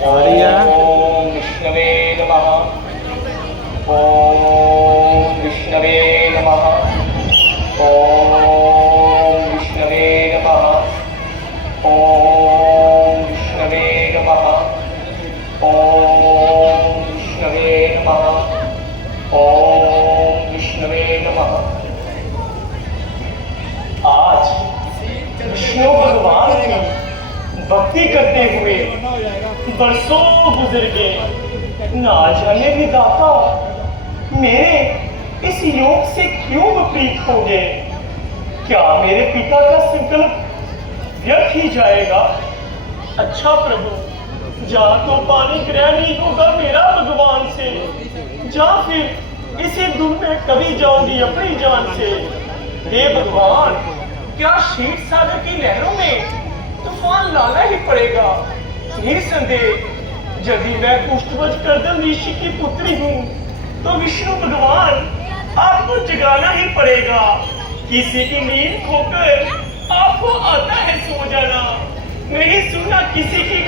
ओम विष्णवे नमः। ओम विष्णवे नमः। ओम विष्णवे नमः। ओम विष्णवे नमः। ओम विष्णवे नमः। ओम विष्णवे नमः। आज विष्णु भगवान की भक्ति करते हुए बरसों गुजर गए। ना जाने विधाता मेरे इस योग से क्यों विपरीत हो गए। क्या मेरे पिता का संकल्प व्यर्थ ही जाएगा। अच्छा प्रभु, जा तो पानी ग्रहण नहीं होगा मेरा भगवान से, जा फिर इसी दुख में कभी जाऊंगी अपनी जान से। हे भगवान, क्या क्षीर सागर की लहरों में तूफान लाना ही पड़ेगा। निसंदेह यदि मैं पुष्टवज कर्दम ऋषि की पुत्री हूँ तो विष्णु भगवान आपको जगाना ही पड़ेगा। किसी की नींद खोकर आपको आता है सो जाना, नहीं सुना किसी की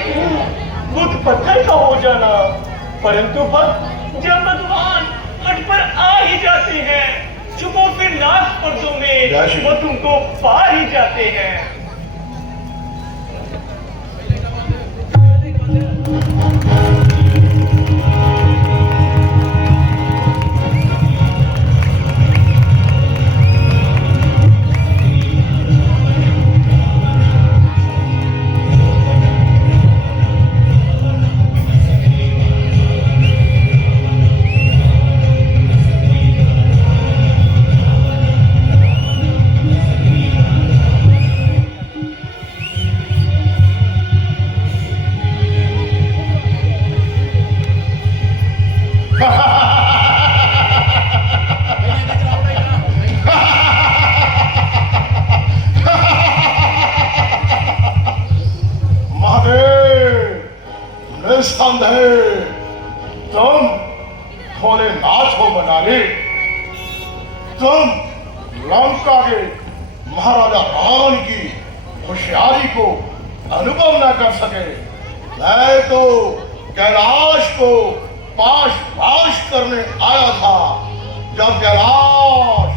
बुद्ध पत्थर का हो जाना। परंतु जब भगवान हट पर आ ही जाते हैं, चुपो फिर लाख पर्दों में वो तुमको पा ही जाते हैं। तुम भोलेनाथ हो बनाने, तुम लंका के महाराजा रावण की होशियारी को अनुभव न कर सके। मैं तो कैलाश को पाश करने आया था। जब कैलाश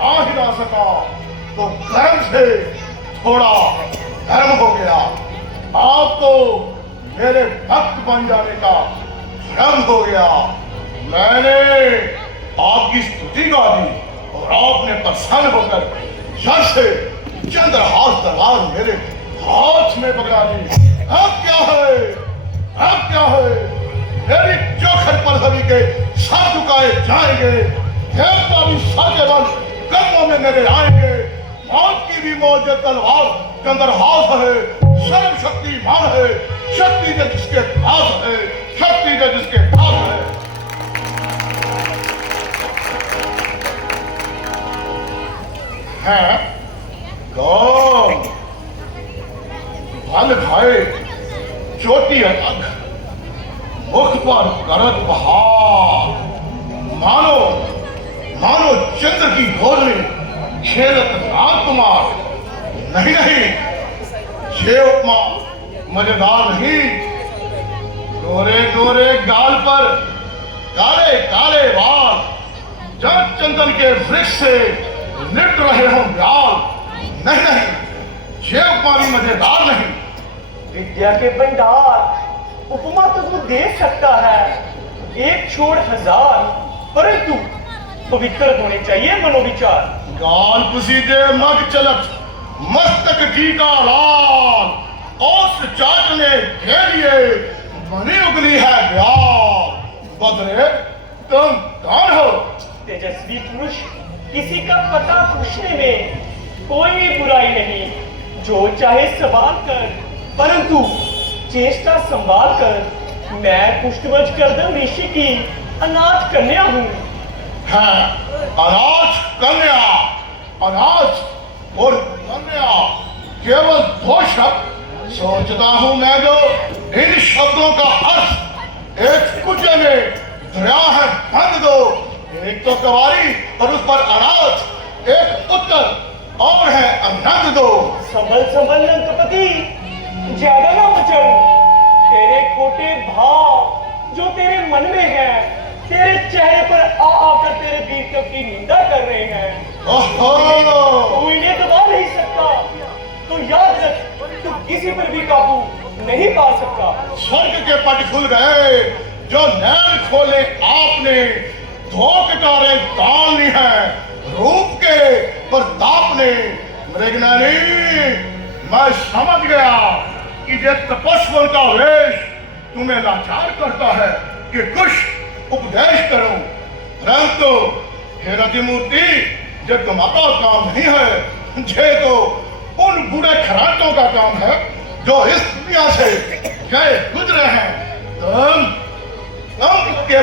आ ही ना सका तो गर्म से थोड़ा गर्म हो गया। आप तो मेरे भक्त बन जाने का भ्रम हो गया। मैंने आपकी स्तुति गा दी और आपने प्रसन्न होकर जब से चंद्रहास तलवार मेरे हाथ में पकड़ा दी। अब क्या है, अब क्या है। मेरी चौखट पर सभी के सर झुकाए जाएंगे। देवता भी सर के बल कदमों में नजर आएंगे। मौत की भी मौत तलवार चंद्रहास है, सर्व शक्तिमान है। शक्ति जो जिसके पास है, शक्ति जो जिसके पास है। हैं कौन? बल भाई चोटी अलग, मुख पर करत बहार। मानो मानो चंद्र की गोदरी खेलत राजकुमार। नहीं नहीं, ये उपमा मजेदार नहीं। गोरे गोरे गाल पर काले काले बाल, जब चंदन के वृक्ष से निट रहे हो ब्याल। नहीं नहीं, ये उपमा भी मजेदार नहीं। विद्या के भंडार उपमा तो तू दे सकता है, एक छोड़ हजार, परंतु पवित्र होने चाहिए मनोविचार। गाल पुसीदे मग चलत मस्तक टीका लाल। औस चाटने के लिए बनी उगली है ब्याल। बदरे तुम कौन हो? तेजस्वी पुरुष, किसी का पता पूछने में कोई बुराई नहीं। जो चाहे सवाल कर, परंतु चेष्टा संभाल कर। मैं पुष्टवज कर्दम ऋषि की अनाथ कन्या हूँ। है अनाथ कन्या। अनाथ और कन्या केवल दो शब्द सोचता हूं मैं। जो इन शब्दों का अर्थ एक कुचे में दरिया है बंद दो। एक तो कवारी और उस पर अनाथ, एक उत्तर और है अनंत दो। संभल संभल लंकपति, ज्यादा ना मचल। तेरे खोटे मन में हैं, तेरे चेहरे पर आ आकर तेरे वीरत्व की निंदा कर रहे हैं। ओहो, तू इन्हें दबा नहीं सकता। तो याद रख, तू किसी पर भी काबू नहीं पा सकता। स्वर्ग के पट खुल गए, जो नैन खोले आपने, धोखकारे ताल ली है रूप के प्रताप ने। मृगनयनी, मैं समझ गया कि ये तपस्वन का वेश तुम्हें लाचार करता है कि कुछ उपदेश करूं, परंतु हे रतिमूर्ति, ये तुम्हारा काम नहीं है, ये तो उन बूढ़े खराटों का काम है जो इस दुनिया से गए गुजरे हैं। तुम के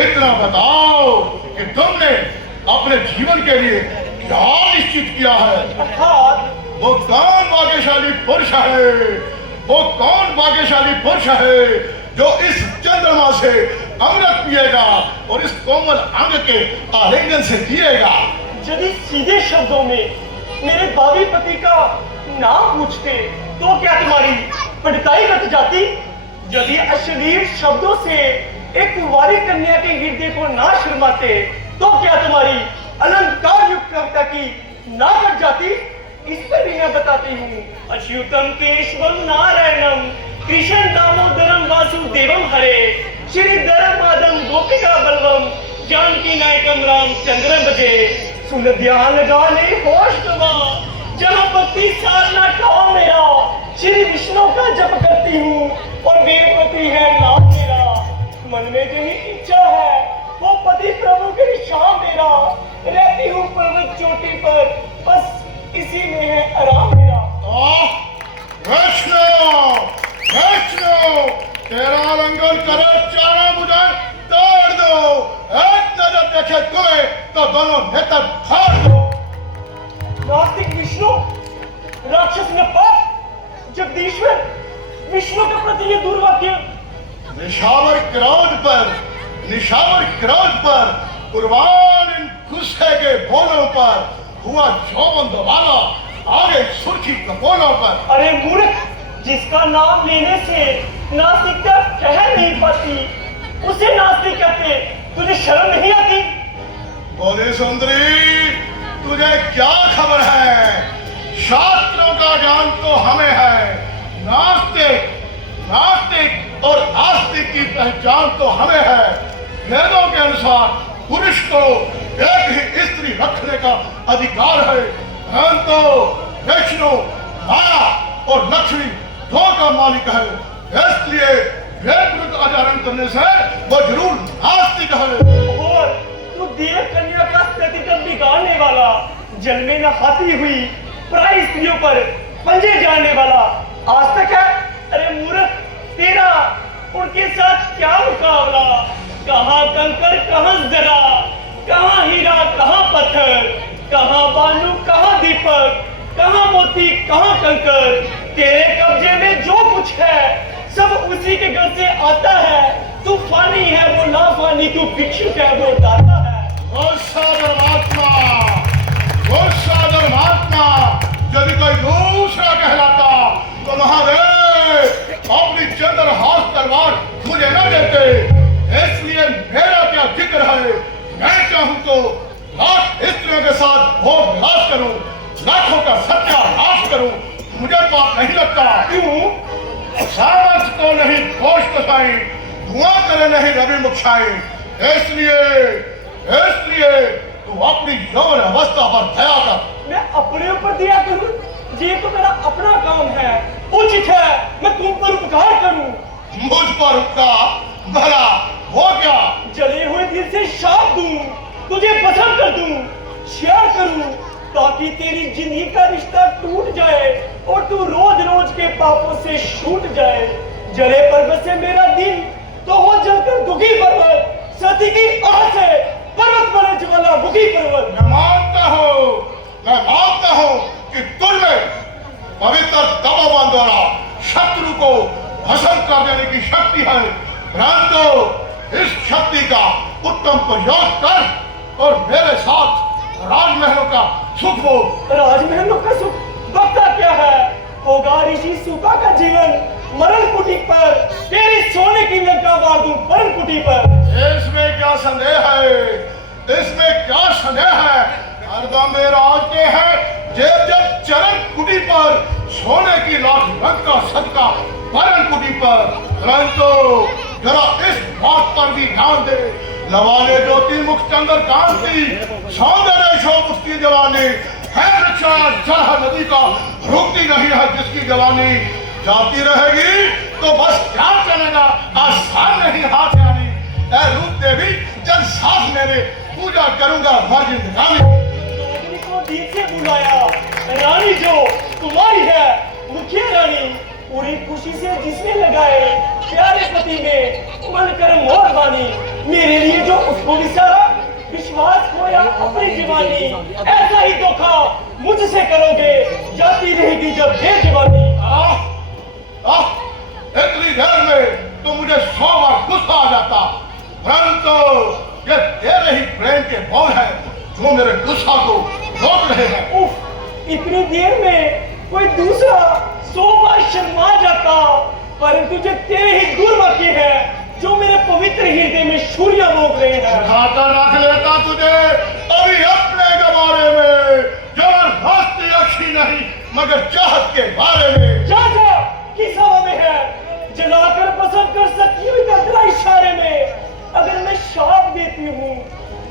इतना बताओ कि तुमने अपने जीवन के लिए क्या निश्चित किया है? अर्थात वो कौन भाग्यशाली पुरुष है, वो कौन भाग्यशाली पुरुष है जो इस चंद्रमा से अमृत पिएगा और इस कोमल अंग के आलिंगन से जिएगा? यदि सीधे शब्दों में मेरे भावी पति का नाम पूछते तो क्या तुम्हारी पंडिताई कट जाती? यदि अश्लील शब्दों से एक कुंवारी कन्या के हृदय को ना शर्माते तो क्या तुम्हारी अलंकार युक्त कविता की ना कट जाती? इस पर भी मैं बताती हूँ। अच्युतम केशवम नारायणम कृष्ण दामोदरम वासुदेवम हरे श्रीधरम माधम गोपिका बलवम जानकी नायकम रामचंद्रम भजे। सुन ध्यान गाने होश गवा, जहाँ भक्ति साधना काम मेरा, श्री विष्णु का जप करती हूँ और वेदपति है नाम मेरा। मन में यही इच्छा है, वो पति प्रभु के शाम मेरा। रहती हूँ पर्वत चोटी पर, बस इसी में है आराम मेरा। वैष्णो, वैष्णो, तेरा आलिंगन करे चारों भुजाएं तोड़ दो, एक नजर देखे तुम्हें तो दोनों नेत्र फाड़ दो। नास्तिक विष्णु, राक्षस में पाप, जगदीश्वर विष्णु के प्रति ये दुर्वाक्य। निशावर क्रोध पर कुर्बान इन गुस्से के बोलों पर हुआ जौवन दबाना आगे सुर्खी कपोलों पर। अरे मूर्ख, जिसका नाम लेने से नास्तिकता कह नहीं पाती उसे नास्तिक कहते, तुझे शर्म नहीं आती? बोले सुंदरी, तुझे क्या खबर है? शास्त्रों का ज्ञान तो हमें है, नास्तिक और आस्तिक की पहचान तो हमें है। वेदों के अनुसार पुरुष को एक ही स्त्री रखने का अधिकार है, परंतु विष्णु माया और लक्ष्मी दो का मालिक है, इसलिए वेद विरुद्ध आचरण करने से वो जरूर नास्तिक है। और तू देव कन्या का प्रतिक्रम बिगाड़ने वाला, जल में नहाती हुई पराई स्त्रियों पर पंजे जाने वाला आज तक है? अरे मूर्ख, तेरा उनके साथ क्या मुकाबला? कहाँ कंकर कहाँ जरा, कहाँ हीरा कहाँ पत्थर, कहाँ बालू कहाँ दीपक, कहाँ मोती कहाँ कंकर। तेरे कब्जे में जो कुछ है सब उसी के घर से आता है। तू फानी है वो नाफानी, तू भिक्षुक है वो दाता है। यदि कोई दूसरा कहलाता तो महादेव अपनी चंद्रहास तलवार मुझे न देते, इसलिए मेरा क्या जिक्र है। मैं चाहूं तो लाख स्त्रियों के साथ भोग विलास करूं, लाखों का सत्यानाश करूं, मुझे पाप नहीं लगता। क्यों? सामर्थ तो नहीं घोष तो साई, धुआं करे नहीं रवि मुक्षाई। इसलिए तू अपनी यौवन अवस्था पर दया कर। मैं अपने ऊपर दिया करूं? ये तो मेरा अपना काम है, उचित है मैं तुम पर उपकार करूं। मुझ पर उपकार? भला वो क्या? जले हुए दिल से शाप दूं, तुझे पसंद कर दूं, शेयर करूं, ताकि तेरी जिंदगी का रिश्ता टूट जाए और तू रोज रोज के पापों से छूट जाए। जले पर्वत से मेरा दिल तो हो जलकर दुखी पर्वत, सती की आह से पर्वत बने ज्वाला मुखी पर्वत। मैं मानता हूँ कि तुझमें पवित्र तपोवन द्वारा शत्रु को भस्म कर देने की शक्ति है, परंतु इस शक्ति का उत्तम प्रयोग कर और मेरे साथ राजमहलों का सुख भोग। राजमहलों का सुख बकता क्या है? होगा ऋषि सूका का जीवन मरण कुटी पर, तेरी सोने की लंका वार दूं मरण कुटी पर। इसमें क्या संदेह है? इसमें क्या संदेह है? हरदम में राज के है जब जब चरण कुटी पर सोने की लाख रंग का सदका मरण कुटी पर। परंतु जरा इस बात पर भी ध्यान दे, लवाने ज्योति मुख चंद्र कांति सौंदर्य शोभ उसकी जवानी है, रक्षा जह नदी का रुकती नहीं है जिसकी जवानी। जाती रहेगी तो बस क्या चलेगा, आसान नहीं हाथ आनी। ऐ रूप देवी जब साथ मेरे पूजा करूंगा भर जिंदगानी। रोहिणी को बीच से बुलाया, रानी जो तुम्हारी है मुखिया रानी, पूरी खुशी से जिसने लगाए प्यारे पति में मन कर मोर बानी। मेरे लिए जो उसको विचारा विश्वास खोया अपनी जवानी, ऐसा ही धोखा मुझसे करोगे जाती रहेगी जब ये जवानी। इतनी देर में तो मुझे 100 बार गुस्सा आ जाता, परंतु ये तेरे ही प्रेम के बोल हैं जो मेरे गुस्सा को रोक रहे हैं। उफ, इतनी देर में कोई दूसरा 100 बार शर्मा जाता, परंतु जो तेरे ही गुरमती है जो मेरे पवित्र हृदय में शूर्य मोक रहे हैं। खाता रख लेता तुझे अभी अपने के बारे में, जबरदस्ती अच्छी नहीं मगर चाहत के बारे में। जा जा किस हवा में है, जलाकर पसंद कर सकती हूँ तेरा इशारे में। अगर मैं शाप देती हूँ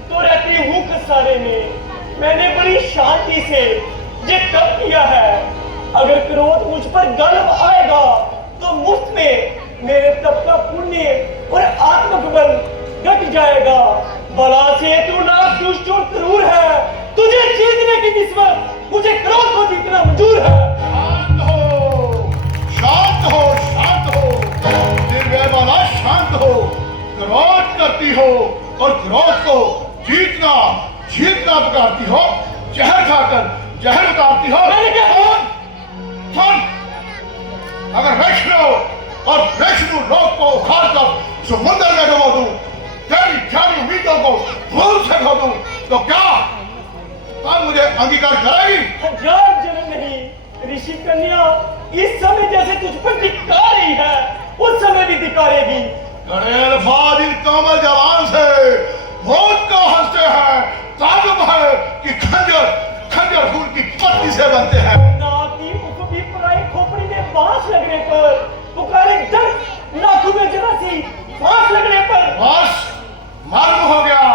तो रहती हूँ खसारे में। मैंने बड़ी शांति से ये तब किया है, अगर क्रोध मुझ पर गलत आएगा तो मुफ्त में मेरे तप का पुण्य और आत्मबल घट जाएगा। बला से तू ना दुष्ट और क्रूर है, तुझे जीतने की निस्बत मुझे क्रोध को जीतना मंजूर है। शांत हो, शांत हो, शांत हो, निर्भय वाला शांत हो। क्रोध करती हो और क्रोध को जीतना जीतना पुकारती हो, जहर खाकर जहर उतारती हो। मैंने क्या सुन, अगर वैष्णव और वैष्णु लोक को उखाड़ कर समुद्र में डुबो दूं, तेरी सारी उम्मीदों को भूल से खो दूं, तो क्या तब मुझे अंगीकार करेगी? 1000 जन्म नहीं, ऋषि कन्या इस समय जैसे तुझ पर धिक्कार रही है उस समय भी धिक्कारेगी। गणेल फादिल कमल जवान से मौत को हंसते हैं, ताजुब है कि खंजर खंजर फूल की पत्ती से बनते हैं। नाती उपबी पराई खोपड़ी में बांस लगने पर पुकारे दर्द, नाखून में जरा सी फांस लगने पर। बस मालूम हो गया,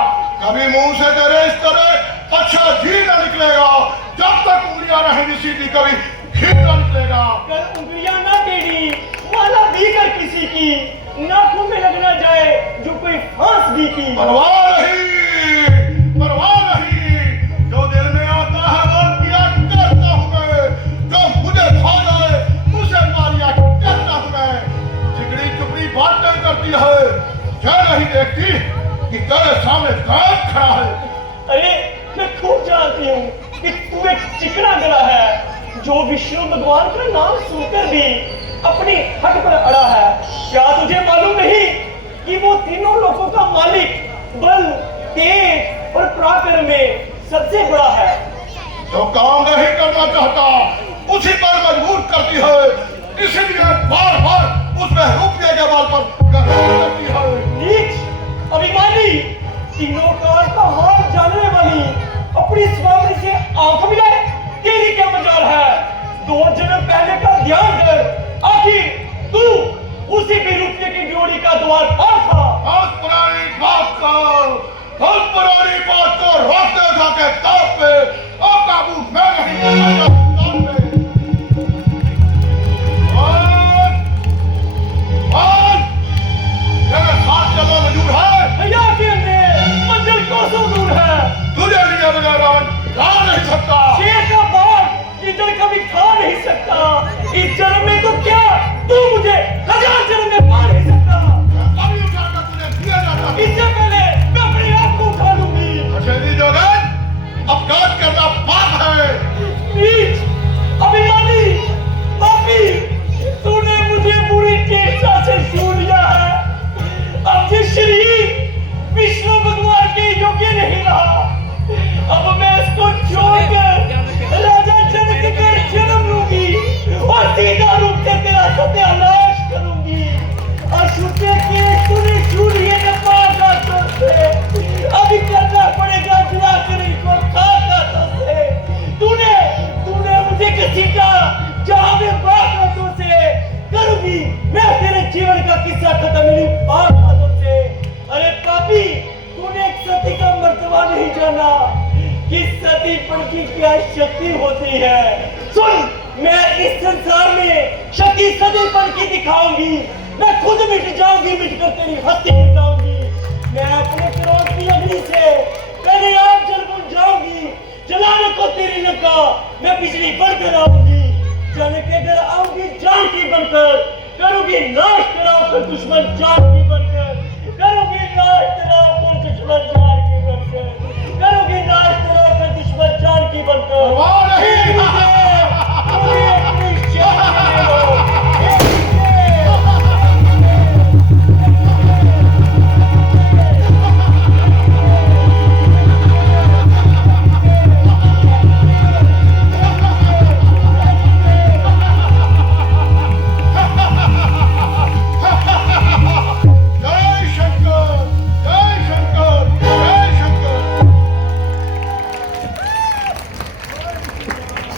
कभी मुंह से तेरे इस तरह अच्छा घी न निकलेगा, जब तक उंगलियां रहेंगी सीधी कभी घी न निकलेगा। कर उंगलियां ना टेढ़ी, माला भी कर किसी की, नाखून में लगना जाए जो कोई फांस भी की। परवाह नहीं, जो दिल में आता है वो किया करता हूँ मैं, जो मुझे खा जाए उसे मारिया करता हूँ मैं। चिकनी चुपड़ी बातें करती है, क्या नहीं देखती कि तेरे सामने कौन खड़ा है। अरे मैं खूब जानती हूँ कि तू एक चिकना गला है जो विष्णु भगवान का नाम सुनकर भी अपनी हट पर अड़ा है। क्या तुझे मालूम नहीं कि वो तीनों लोगों का मालिक बल, तेज और पराक्रम में सबसे बड़ा है। जो काम नहीं करना चाहता उसी पर मजबूर करती है, इसीलिए बार बार उसमें रुपये के बल पर करती है। नीच, अभिमानी, तीनों काल का हाल जानने वाली, अपनी स्वामी से आंख मिलाए तेरी क्या मजाल है। 2 जन्म पहले का ध्यान कर, आखिर तू उसी भी रुपये की जोड़ी का द्वार पार था। बहुत पुरानी बात को रोकते जाके ताप पे और काबू मैं नहीं करना तेरे साथ चलना मंजूर है। भैया के अंदर मंजिल कोसों दूर है, तुझे लिए बगैर ला नहीं सकता। शेर का बाग इधर कभी खा नहीं सकता। इस जन्म में तो क्या तू मुझे 1000 जन्म में पा नहीं सकता। कभी उठाकर तुझे दिया जाता। इससे पहले मैं अपने आप को उठा लूंगी। अशेरी जोगन, अपराध करना पाप है। नीच, मैं तेरे जीवन का किस्सा खत्म ही नहीं पाप हाथों से। अरे पापी, तूने एक सती का मर्तबा नहीं जाना कि सतीपन की क्या शक्ति होती है। सुन, मैं इस संसार में शक्ति सतीपन की दिखाऊंगी। मैं खुद मिट जाऊंगी, मिटकर तेरी हस्ती मिटाऊंगी। मैं अपने क्रोध की अग्नि से पहले आप जल बुझ जाऊंगी। जलाने को तेरी लंका मैं बिजली बनकर आऊंगी। जल के घर आऊंगी जानकी बनकर, करूंगी नाश तेरा कर दुश्मन जानकी बनकर, करूंगी नाश तेरा कर दुश्मन जानकी बनकर, करूंगी नाश तेरा कर दुश्मन जानकी बनकर। परवाह नहीं